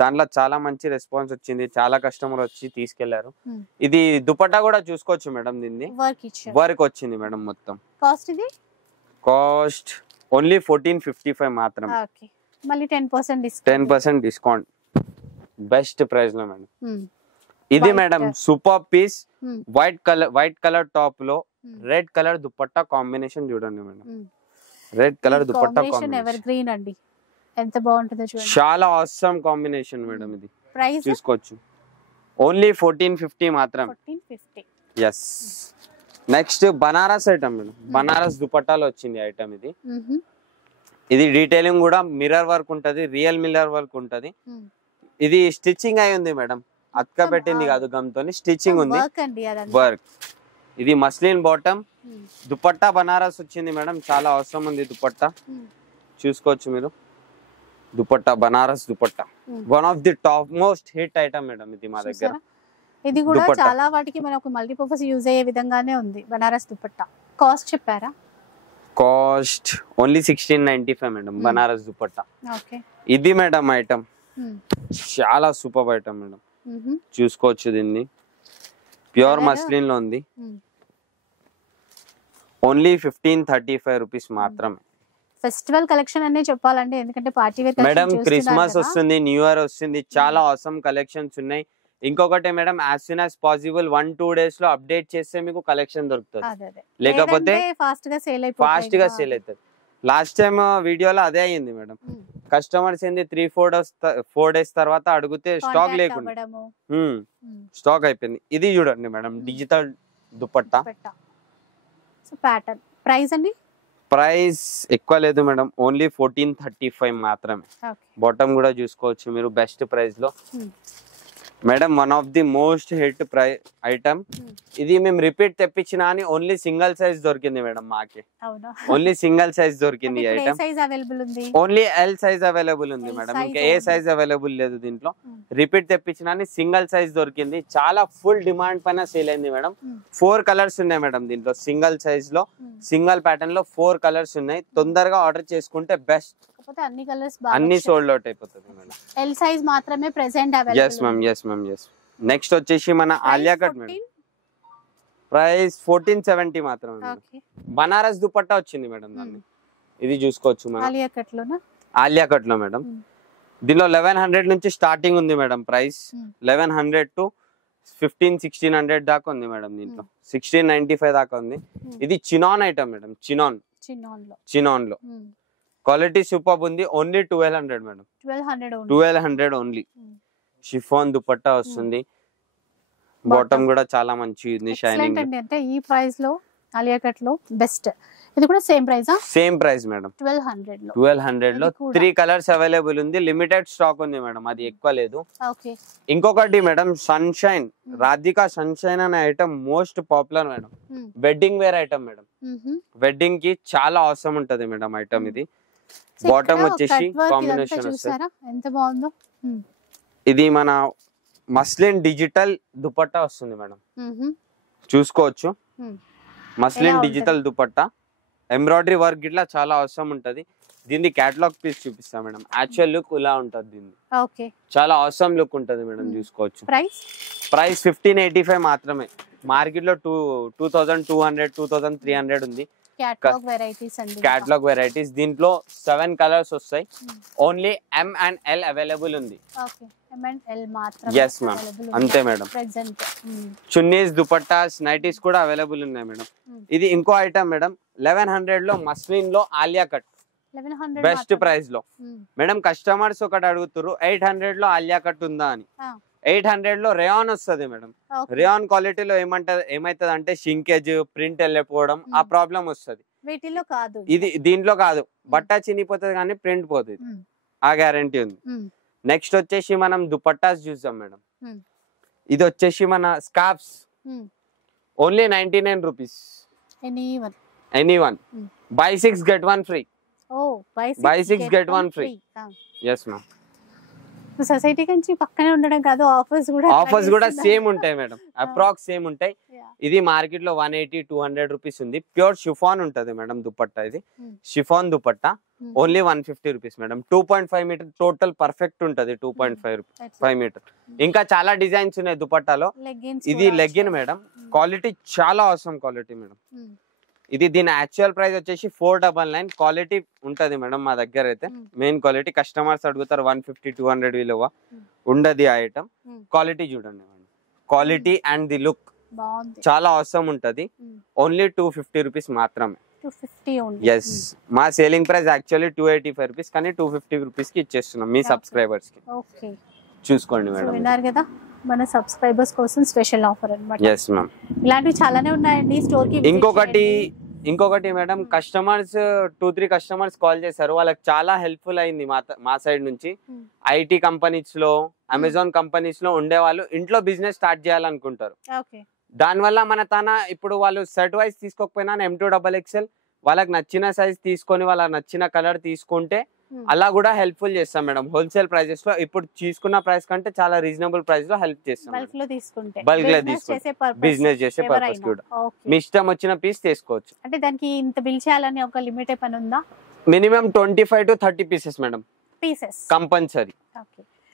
దాంట్లో చాలా మంచి రెస్పాన్స్ వచ్చింది, చాలా కస్టమర్ వచ్చి తీసుకెళ్లారు. ఇది దుపట్టా కూడా చూసుకోవచ్చు మేడం, దీన్ని వర్క్ వచ్చింది మేడం మొత్తం. కాస్ట్ ఓన్లీ 1455 మాత్రం. మళ్ళీ 10% డిస్కౌంట్, బెస్ట్ ప్రైస్ లో మేడం. ఇది madam super piece, white colour top లో రెడ్ కలర్ దుపట్టా కాంబినేషన్ చూడండి madam. Red colour dupatta combination evergreen అండి, ఎంత బాగుంటుందో చూడండి. చాలా ఆసమ్ కాంబినేషన్ మేడం. ఇది ప్రైస్ చూసుకోవచ్చు, ఓన్లీ 1450 మాత్రం. 1450. yes. Next Banaras item madam, Banaras దుపట్టాలో వచ్చింది ఐటమ్ ఇది. ఇది డీటెయిలింగ్ కూడా మిర్రర్ వర్క్ ఉంటది, రియల్ మిర్రర్ వర్క్ ఉంటది. ఇది స్టిచ్చింగ్ అయి ఉంది మేడం, అత్క పెట్టింది కాదు, గమ్తోని స్టిచ్చింగ్ ఉంది వర్క్. ఇది మస్లిన్ బాటమ్, దుపట్టా బనారస్ వచ్చింది మేడం, చాలా అవసరం ఉంది దుపట్టా. చూసుకోవచ్చు మీరు, dupatta Banaras dupatta one of the top most hit item madam ఇది మా దగ్గర. ఇది కూడా చాలా వాటికి మనకు మల్టీపర్పస్ యూజ్ అయ్యే విధంగానే ఉంది బనారస్ దుపట్టా. కాస్ట్ చెప్పారా? Cost only 1695 madam Banaras dupatta. ఇది మేడం ఐటమ్ చాలా సూపర్ ఐటమ్ మేడం, చూసుకోవచ్చు. దీన్ని ప్యూర్ మస్లిన్ లో ఉంది, ఓన్లీ 1535 రూపీస్ మాత్రమే. ఫెస్టివల్ కలెక్షన్ అనే చెప్పాలండి, ఎందుకంటే పార్టీ వేర్ మేడం క్రిస్మస్ వస్తుంది, న్యూ ఇయర్ వస్తుంది, చాలా ఆసమ్ కలెక్షన్స్ ఉన్నాయి. ఇంకొకటి madam, as soon as possible 1-2 days లో అప్డేట్ చేస్తే మీకు కలెక్షన్ దొరుకుతుంది, లేకపోతే ఫాస్ట్ గా సేల్ అవుతుంది. లాస్ట్ టైం వీడియోలో అదే అయ్యింది మేడం. కస్టమర్స్ ఏంది 3-4 days తర్వాత అడిగితే స్టాక్ లేకుండా స్టాక్ అయిపోయింది. ఇది చూడండి madam, digital dupatta pattern. Price అండి? ప్రైస్ ఎక్కువ లేదు మేడం, ఓన్లీ 1435 మాత్రమే. బాటమ్ కూడా చూసుకోవచ్చు మీరు, బెస్ట్ ప్రైస్ లో madam. One of the most hit item ఇది. మేము రిపీట్ తెప్పించినా అని ఓన్లీ సింగిల్ సైజ్ దొరికింది మేడం మాకి, ఓన్లీ సింగిల్ సైజ్ దొరికింది item. Only L size available ఉంది మేడం, ఇంకా ఏ సైజ్ అవైలబుల్ లేదు దీంట్లో. రిపీట్ తెప్పించినా అని సింగిల్ సైజ్ దొరికింది, చాలా ఫుల్ డిమాండ్ పైన సేల్ అయింది మేడం. 4 కలర్స్ ఉన్నాయి మేడం దీంట్లో, సింగిల్ సైజ్ లో సింగిల్ ప్యాటర్న్ లో 4 కలర్స్ ఉన్నాయి. తొందరగా ఆర్డర్ చేసుకుంటే బెస్ట్, అన్ని సోల్డ్ అవుట్ అయిపోతుంది మేడం. ఎల్ సైజ్ మాత్రమే present available. yes ma'am. Next వచ్చేసి మన ఆలియా కట్ మేడం, ప్రైస్ 1470 మాత్రమే. బనారస్ దుపట్టా వచ్చింది మేడం దాన్ని, ఇది చూసుకోవచ్చు మనం. ఆలియా కట్ లో మేడం, దీనిలో 1100 నుంచి స్టార్టింగ్ ఉంది మేడం ప్రైస్. 1100 to 1500-1600 దాకా ఉంది మేడం, దీంట్లో 1695 దాకా ఉంది. ఇది చినాన్ ఐటమ్ మేడం, చినాన్ లో క్వాలిటీ సూపర్ ఉంది. Only 1200 madam, 1200 only. Chiffon dupatta వస్తుంది. బాటమ్ కూడా చాలా మంచి ఉంది, షైనింగ్. అంటే ఈ ప్రైస్ లో ఆలియా కట్ లో బెస్ట్. ఇది కూడా same price? Same price madam, 1200 లో 3 కలర్స్ అవైలబుల్ ఉంది. లిమిటెడ్ స్టాక్ ఉంది మేడం, అది ఎక్కువ లేదు. ఇంకొకటి మేడం, సన్షైన్, రాధికా సన్షైన్ అనే item most popular madam. Wedding wear item madam, wedding కి చాలా అవసరం ఉంటది మేడం ఐటమ్. ఇది బాటమ్ వచ్చేసి కాంబినేషన్ వస్తుంది. ఎంత బాగుందో. ఇది మన మస్లిన్ డిజిటల్ దుపట్టా వస్తుంది మేడం, చూసుకోవచ్చు. Muslin digital dupatta, embroidery work ఇట్లా చాలా అవసరం ఉంటది. దీన్ని క్యాటలాగ్ పీస్ చూపిస్తా మేడం. యాక్చువల్ లుక్ ఇలా ఉంటది, దీన్ని చాలా అవసరం లుక్ ఉంటది మేడం, చూసుకోవచ్చు. ప్రైస్ 1585 మాత్రమే. మార్కెట్ లో 2200 2300 ఉంది. క్యాటలాగ్ వెరైటీస్, దీంట్లో 7 కలర్స్ వస్తాయి. Only M and L available ఉంది. ఎస్ మ్యామ్, అంతే మేడం. చున్నీస్, దుపట్టాస్, నైటీస్ కూడా అవైలబుల్ ఉన్నాయి మేడం. ఇది ఇంకో ఐటమ్ మేడం, 1100 లో మస్లిన్ లో ఆలియా కట్, బెస్ట్ ప్రైస్ లో మేడం. కస్టమర్స్ ఒకటి అడుగుతారు 800 లో ఆలియా కట్ ఉందా అని. 800 లో రేయాన్ వస్తుంది మేడం. రేయాన్ క్వాలిటీలో ఏమైతుంది అంటే షింకేజ్, ప్రింట్ వెళ్ళిపోవడం, ఆ ప్రాబ్లం వస్తుంది. ఇది దీంట్లో కాదు, బట్ట చినిపోతుంది కానీ ప్రింట్ పోతుంది, ఆ గ్యారంటీ ఉంది. నెక్స్ట్ వచ్చేసి మనం దుపట్టాస్ చూసాం మేడం. ఇది వచ్చేసి మన scarfs, only 99 rupees. Anyone buy 6 get 1 free. Buy 6 get 1 free. Yes ma'am. Society నుంచి పక్కనే ఉండడం కాదు, ఆఫర్స్ కూడా సేమ్ ఉంటాయి మేడం, అప్రాక్స్ సేమ్ ఉంటాయి. ఇది మార్కెట్ లో 180-200 రూపీస్ ఉంది. ప్యూర్ షిఫాన్ ఉంటది మేడం దుపట్టా. ఇది chiffon dupatta, only 150 rupees madam. 2.5 metre total perfect ఉంటది, 2.5 మీటర్. ఇంకా చాలా డిజైన్స్ ఉన్నాయి దుపట్టాలో. ఇది లెగ్గిన్ మేడం, క్వాలిటీ చాలా అవసరం క్వాలిటీ మేడం. ఇది దీని యాక్చువల్ ప్రైస్ వచ్చేసి 499. క్వాలిటీ ఉంటది మేడం మా దగ్గర అయితే, మెయిన్ క్వాలిటీ. కస్టమర్స్ అడుగుతారు 150-200 విలువ ఉండదు ఆ ఐటమ్. క్వాలిటీ చూడండి madam, quality and the look చాలా అవసరం ఉంటది. ఓన్లీ 250 రూపీస్ మాత్రమే. ఎస్, మా సేలింగ్ ప్రైస్ యాక్చువల్లీ 285 రూపీస్, కానీ 250 రూపీస్ కి ఇచ్చేస్తున్నాం మీ సబ్స్క్రైబర్స్ కి. చూసుకోండి మేడం, విన్నారు కదా, మన సబ్స్క్రైబర్స్ కోసం స్పెషల్ ఆఫర్ అన్నమాట. ఎస్ మ్యామ్, ఇలాంటివి చాలానే ఉన్నాయండి స్టోర్ కి. ఇంకొకటి మేడం, కస్టమర్స్ 2-3 కస్టమర్స్ కాల్ చేశారు, వాళ్ళకి చాలా హెల్ప్ఫుల్ అయింది మా సైడ్ నుంచి. ఐటీ కంపెనీస్ లో, అమెజాన్ కంపెనీస్ లో ఉండే వాళ్ళు ఇంట్లో బిజినెస్ స్టార్ట్ చేయాలనుకుంటారు. దానివల్ల ఇప్పుడు వాళ్ళు సెట్ వైజ్ తీసుకోకపోయినా M2XXL వాళ్ళకి నచ్చిన సైజ్ తీసుకొని వాళ్ళకి నచ్చిన కలర్ తీసుకుంటే అలా కూడా హెల్ప్ఫుల్ చేస్తాం మేడం. హోల్సేల్ ప్రైజెస్ లో ఇప్పుడు తీసుకున్న ప్రైస్ కంటే చాలా రీజనబుల్ ప్రైస్ లో హెల్ప్ చేస్తాం. బల్క్ లో తీసుకుంటే బిజినెస్ చేసే పర్పస్ కూడా మీ ఇష్టం వచ్చిన పీస్ తీసుకోవచ్చు. అంటే దానికి ఇంత బిల్ చేయాలని ఒక లిమిట్ ఏమైనా ఉందా? Minimum 25-30 pieces madam, compulsory.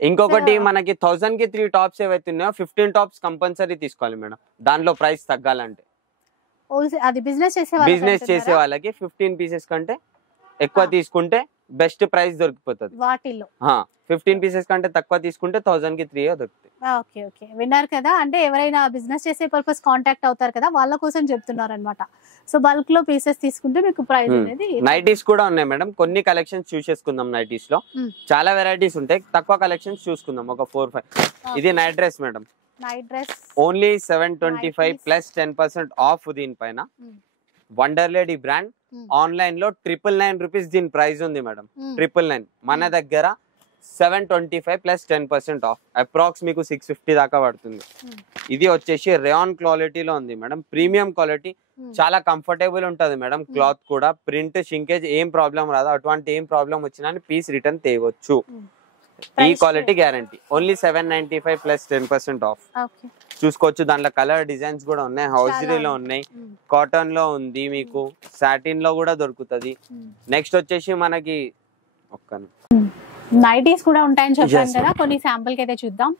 ఇంకొకటి మనకి 1000 కి 3 టాప్స్ ఏవైతే ఉన్నాయో 15 టాప్స్ కంపల్సరీ తీసుకోవాలి మేడం, దాంట్లో ప్రైస్ తగ్గాలంటే. బిజినెస్ చేసే వాళ్ళకి 15 పీసెస్ కంటే ఎక్కువ తీసుకుంటే బెస్ట్ ప్రైస్ దొరికిపోతుంది. వాటిలో 15 పీసెస్ కంటే తక్కువ తీసుకుంటే 1000 కి 3 దొరుకుతాయి. ఓకే ఓకే, విన్నారు కదా. అంటే ఎవరైనా బిజినెస్ చేసే పర్పస్ కాంటాక్ట్ అవుతారు కదా, వాళ్ళ కోసం చెప్తున్నారు అనమాట. సో బల్క్ లో పీసెస్ తీసుకుంటే మీకు ప్రైస్ అనేది. నైటీస్ కూడా ఉన్నాయి మేడం, కొన్ని కలెక్షన్స్ చూసేసుకుందాం. నైటీస్ లో చాలా వెరైటీస్ ఉంటాయి, తక్కువ కలెక్షన్స్ చూసుకుందాం, ఒక 4-5. ఇది night dress madam, night dress only 725 plus 10% of. దీనిపైన వండర్ లేడీ బ్రాండ్, ఆన్లైన్ లో 999 రూపీస్ దీని ప్రైస్ ఉంది మేడం. 999, మన దగ్గర 725 ప్లస్ 10% ఆఫ్. అప్రాక్స్ మీకు 650 దాకా పడుతుంది. ఇది వచ్చేసి రేయాన్ క్వాలిటీలో ఉంది మేడం, ప్రీమియం క్వాలిటీ, చాలా కంఫర్టబుల్ ఉంటది మేడం. క్లాత్ కూడా ప్రింట్, షింకేజ్ ఏం ప్రాబ్లం రాదు. అటువంటి ఏం ప్రాబ్లం వచ్చినా పీస్ రిటర్న్ తేవచ్చు. ఈ quality guarantee. Only 795 plus 10% of. చూసుకోవచ్చు, దాంట్లో కలర్ డిజైన్స్ కూడా ఉన్నాయి. హౌజరీలో ఉన్నాయి, కాటన్ లో ఉంది, మీకు సాటిన్ లో కూడా దొరుకుతుంది. నెక్స్ట్ వచ్చేసి మనకి నైటీస్ కూడా ఉంటాయని చెప్పాను కదా, కొన్ని శాంపుల్ కి అయితే చూద్దాం.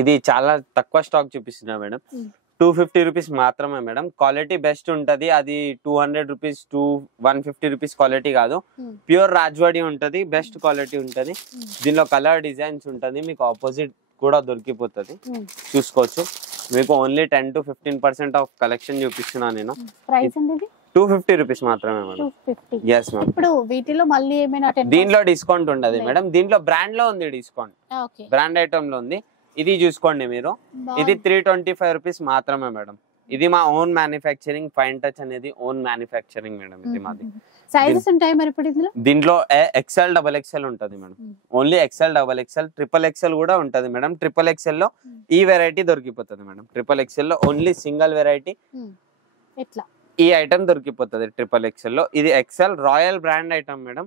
ఇది చాలా తక్కువ స్టాక్ చూపిస్తున్నా మేడం, 250 రూపీస్ మాత్రమే మేడం. క్వాలిటీ బెస్ట్ ఉంటది. అది 200 రూపీస్ 150 రూపీస్ క్వాలిటీ కాదు, ప్యూర్ రాజ్వాడి ఉంటది, బెస్ట్ క్వాలిటీ ఉంటది. దీనిలో కలర్ డిజైన్స్ ఉంటది, మీకు ఆపోజిట్ కూడా దొరికిపోతుంది. చూసుకోవచ్చు, మీకు ఓన్లీ 10-15% ఆఫ్ కలెక్షన్ చూపిస్తున్నా నేను. 250 రూపీస్ మాత్రమే మేడం. Yes ma'am. ఇప్పుడు వీటిలో మళ్ళీ ఏమైనా దీంట్లో డిస్కౌంట్ ఉండదు మేడం. దీంట్లో బ్రాండ్ లో ఉంది డిస్కౌంట్, బ్రాండ్ ఐటమ్ లో ఉంది. ఇది చూసుకోండి మీరు, ఇది 325 రూపీస్ మాత్రమే మేడం. ఇది మా ఓన్ మ్యానుఫ్యాక్చరింగ్, ఫైన్ టచ్ అనేది ఓన్ మ్యానుఫ్యాక్చరింగ్ మేడం. ఇది మాది. సైజెస్ ఉంటాయి మరి ఇప్పుడు ఇందులో? దీంట్లో XL XXL ఉంటది madam. Only XL XXL XXL కూడా ఉంటది మేడం. XXL లో ఈ వెరైటీ దొరికిపోతుంది మేడం. XXL లో ఓన్లీ సింగిల్ వెరైటీ ఎట్లా ఈ ఐటమ్ దొరికిపోతుంది XXL లో. ఇది XL royal brand item madam.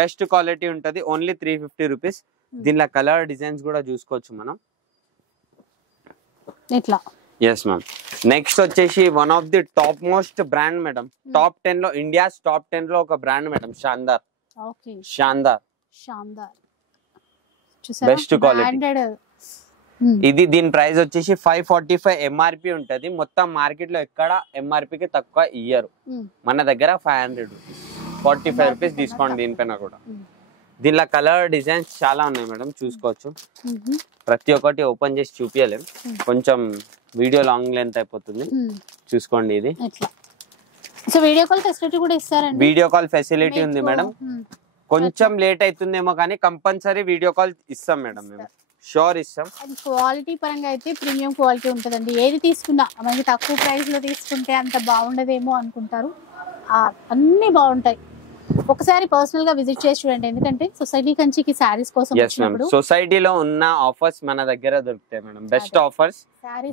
Best quality ఉంటది. Only 350 rupees. దీనిలో కలర్ డిజైన్స్ కూడా చూసుకోవచ్చు మనం. ఇట్లా ఎస్ మ్యామ్. నెక్స్ట్ వచ్చేసి one of the top most brand madam. Top 10 లో, ఇండియాస్ టాప్ 10 లో ఒక brand madam, Shandaar. Shandaar best quality. ఇది దీని ప్రైస్ వచ్చేసి 545 MRP ఉంటది. మొత్తం మార్కెట్ లో ఎక్కడ MRP కి తక్కువ ఇయ్యరు. మన దగ్గర 500 రూపీస్, 45 రూపీస్ డిస్కౌంట్ దీనిపైన కూడా. దీనిలో కలర్ డిజైన్స్ చాలా ఉన్నాయి మేడం, చూసుకోవచ్చు. ప్రతి ఒక్కటి ఓపెన్ చేసి చూపించలేం, కొంచెం వీడియో లాంగ్ లెంత్ అయిపోతుంది. చూసుకోండి ఇది. సో వీడియో కాల్ ఫెసిలిటీ కూడా ఇస్తారండి? వీడియో కాల్ ఫెసిలిటీ ఉంది మేడం. కొంచెం లేట్ అవుతుందేమో కానీ కంపల్సరీ వీడియో కాల్ ఇస్తాం మేడం మేము, షూర్ ఇస్తాం. క్వాలిటీ పరంగా అయితే ప్రీమియం క్వాలిటీ ఉంటదండి. ఏది తీసుకున్నా మనకి తక్కువ ప్రైస్ లో తీసుకుంటే అంత బాగుండదేమో అనుకుంటారు, అన్ని బాగుంటాయి. ఒకసారి పర్సనల్ గా విజిట్ చేసి చూడండి, ఎందుకంటే సొసైటీ కంచికి సారీస్ కోసం వచ్చినప్పుడు సొసైటీలో ఉన్న ఆఫర్స్ మన దగ్గర దొరుకుతాయి madam. Best offers,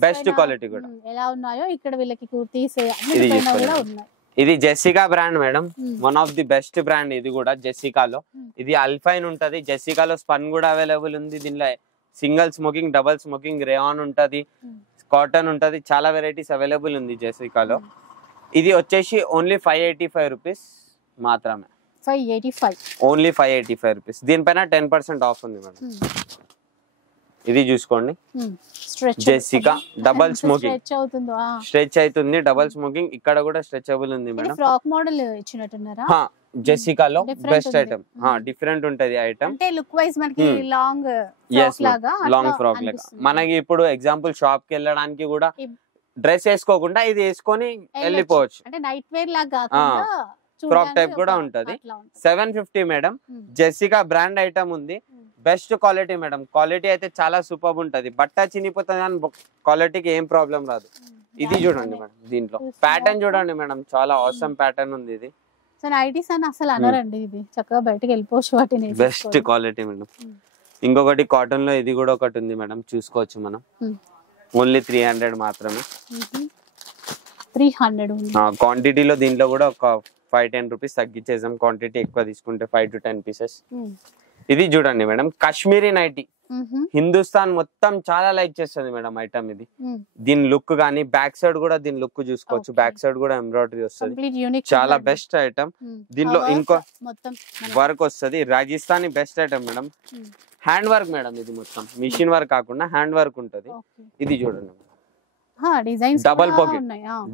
best quality కూడా ఎలా ఉన్నాయో ఇక్కడ వీళ్ళకి కుర్తీస్ కూడా ఉన్నాయి. ఇది Jessica brand madam, one of the best brand. ఇది కూడా జెసికాలో, ఇది అల్ఫైన్ ఉంటది. జెసికాలో స్పన్ కూడా అవైలబుల్ ఉంది. దీనిలో single smoking, double smoking, rayon ఉంటది, కాటన్ ఉంటది, చాలా వెరైటీస్ అవైలబుల్ ఉంది జెసికాలో. ఇది వచ్చేసి ఓన్లీ 585 రూపీస్ మాత్రమే. 585 ఓన్లీ 585 రూపీస్. దీనిపైన 10% ఆఫ్ ఉంది మేడం. ఇది చూసుకోండి, జెసికా డబల్ స్మోకింగ్, స్ట్రెచ్ అవుతుంది, డబల్ స్మోకింగ్. ఇక్కడ కూడా స్ట్రెచబుల్ ఉంది మేడం. ఫ్రాక్ మోడల్ ఇచ్చినట్టున్నారా? జెసికాలో బెస్ట్ ఐటమ్, డిఫరెంట్ ఉంటది ఐటమ్. అంటే లుక్ వైస్ మనకి లాంగ్ ఫ్రాక్ లాగా. మనకి ఇప్పుడు ఎగ్జాంపుల్ షాప్ కి వెళ్ళడానికి కూడా డ్రెస్ వేసుకోకుండా ఇది వేసుకొని వెళ్ళిపోవచ్చు. అంటే నైట్ వేర్ లాగా కాకుండా ఫ్రాక్ టైప్ కూడా ఉంటది. 750 మేడం. జెసికా బ్రాండ్ ఐటమ్ ఉంది, బెస్ట్ క్వాలిటీ మేడం. క్వాలిటీ అయితే చాలా సూపర్ ఉంటది. బట్ట చినిపోతుంది కానీ క్వాలిటీకి ఏం ప్రాబ్లం రాదు. ఇది చూడండి మేడం, దీంట్లో ప్యాటర్న్ చూడండి మేడం, చాలా ఆసమ్ ప్యాటర్న్ ఉంది. ఇది అసలు అనరండి, ఇది చక్కగా బయటకి వెళ్ళిపోవచ్చు. వాటిని బెస్ట్ క్వాలిటీ మేడం. ఇంకొకటి కాటన్ లో ఇది కూడా ఒకటి ఉంది మేడం, చూసుకోవచ్చు మనం. ఓన్లీ 300 మాత్రమే. 300 క్వాంటిటీలో దీంట్లో కూడా ఒక 5-10 రూపీస్ తగ్గించేసాం. క్వాంటిటీ ఎక్కువ తీసుకుంటే 5 to 10 పీసెస్. ఇది చూడండి మేడం, కాశ్మీరీ నైటీ. హిందుస్థాన్ మొత్తం చాలా లైక్ చేస్తుంది మేడం ఐటమ్ ఇది. దీని లుక్ గానీ, బ్యాక్ సైడ్ కూడా దీని లుక్ చూసుకోవచ్చు. బ్యాక్ సైడ్ కూడా ఎంబ్రాయిడరీ వస్తుంది, చాలా బెస్ట్ ఐటమ్. దీనిలో ఇంకో వర్క్ వస్తుంది, Rajasthani best item madam. Hand work madam, ఇది మొత్తం మిషన్ వర్క్ కాకుండా హ్యాండ్ వర్క్ ఉంటది. ఇది చూడండి, డబల్ పాకెట్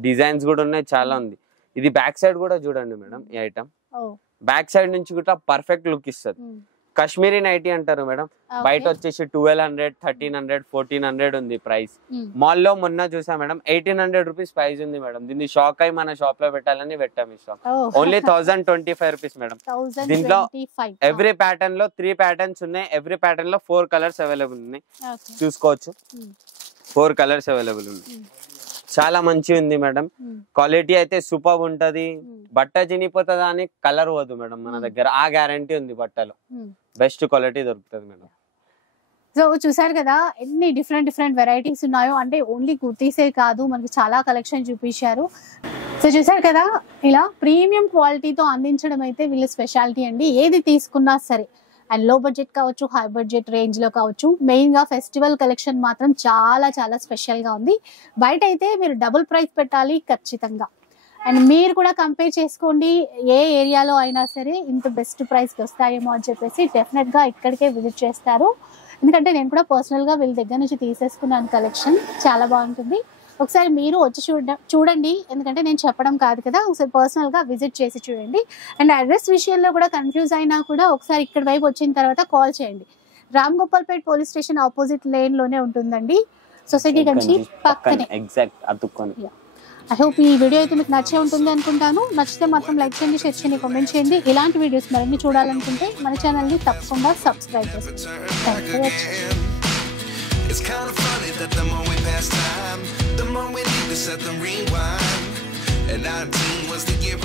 డిజైన్స్ కూడా ఉన్నాయి, చాలా ఉంది. ఇది బ్యాక్ సైడ్ కూడా చూడండి మేడం. ఈ ఐటమ్ బ్యాక్ సైడ్ నుంచి కూడా పర్ఫెక్ట్ లుక్ ఇస్తుంది. కాశ్మీరీ నైటీ అంటారు మేడం. బయట వచ్చేసి 1200, 1300, 1400 ఉంది ప్రైస్. మాల్లో మొన్న చూసా మేడం, 1800 రూపీస్ ప్రైస్ ఉంది మేడం. దీన్ని షాక్ అయి మన షాప్ లో పెట్టాలని పెట్టాం ఈ షాప్. Only 1025 rupees madam. దీంట్లో ఎవ్రీ ప్యాటర్న్ లో 3 ప్యాటర్న్స్ ఉన్నాయి. ఎవ్రీ ప్యాటర్న్ లో 4 కలర్స్ అవైలబుల్ ఉన్నాయి, చూసుకోవచ్చు. 4 కలర్స్ అవైలబుల్ ఉన్నాయి. చాలా మంచి ఉంది మేడం. క్వాలిటీ అయితే సూపర్ ఉంటది. బట్ట చినిపోతుందా అని కలర్ పోదు మేడం మన దగ్గర, ఆ గ్యారంటీ ఉంది. బట్టలో బెస్ట్ క్వాలిటీ దొరుకుతుంది మేడం. సో చూసారు కదా ఎన్ని డిఫరెంట్ వెరైటీస్ ఉన్నాయో. అంటే ఓన్లీ కుర్తీసే కాదు, మనకి చాలా కలెక్షన్ చూపించారు. సో చూసారు కదా, ఇలా ప్రీమియం క్వాలిటీతో అందించడం అయితే వీళ్ళ స్పెషాలిటీ అండి. ఏది తీసుకున్నా సరే, అండ్ లో బడ్జెట్ కావచ్చు, హై బడ్జెట్ రేంజ్ లో కావచ్చు, మెయిన్ గా ఫెస్టివల్ కలెక్షన్ మాత్రం చాలా స్పెషల్ గా ఉంది. బయట అయితే మీరు డబుల్ ప్రైస్ పెట్టాలి ఖచ్చితంగా. అండ్ మీరు కూడా కంపేర్ చేసుకోండి, ఏ ఏరియాలో అయినా సరే ఇంత బెస్ట్ ప్రైస్కి వస్తాయేమో అని చెప్పేసి డెఫినెట్ గా ఇక్కడికే విజిట్ చేస్తారు. ఎందుకంటే నేను కూడా పర్సనల్ గా వీళ్ళ దగ్గర నుంచి తీసేసుకున్నాను కలెక్షన్, చాలా బాగుంటుంది. ఒకసారి మీరు వచ్చి చూడండి, ఎందుకంటే నేను చెప్పడం కాదు కదా, ఒకసారి పర్సనల్ గా విజిట్ చేసి చూడండి. అండ్ అడ్రస్ విషయంలో కూడా కన్ఫ్యూజ్ అయినా కూడా ఒకసారి ఇక్కడ వైపు వచ్చిన తర్వాత కాల్ చేయండి. Ram Gopalpet police station opposite lane లోనే ఉంటుందండి, సొసైటీ కంచి పక్కనే. ఎగ్జాక్ట్ అతుక్కొని. ఐ హోప్ ఈ వీడియో అయితే మీకు నచ్చే ఉంటుంది అనుకుంటాను. నచ్చితే మాత్రం లైక్ చేయండి, షేర్ చేయండి, కామెంట్ చేయండి. ఇలాంటి వీడియోస్ మరిన్ని చూడాలనుకుంటే మన ఛానల్ని తప్పకుండా సబ్స్క్రైబ్ చేసుకోండి. Thanks for watching. It's kind of funny that the more we pass time, the more we need to set the rewind. And 19 was the year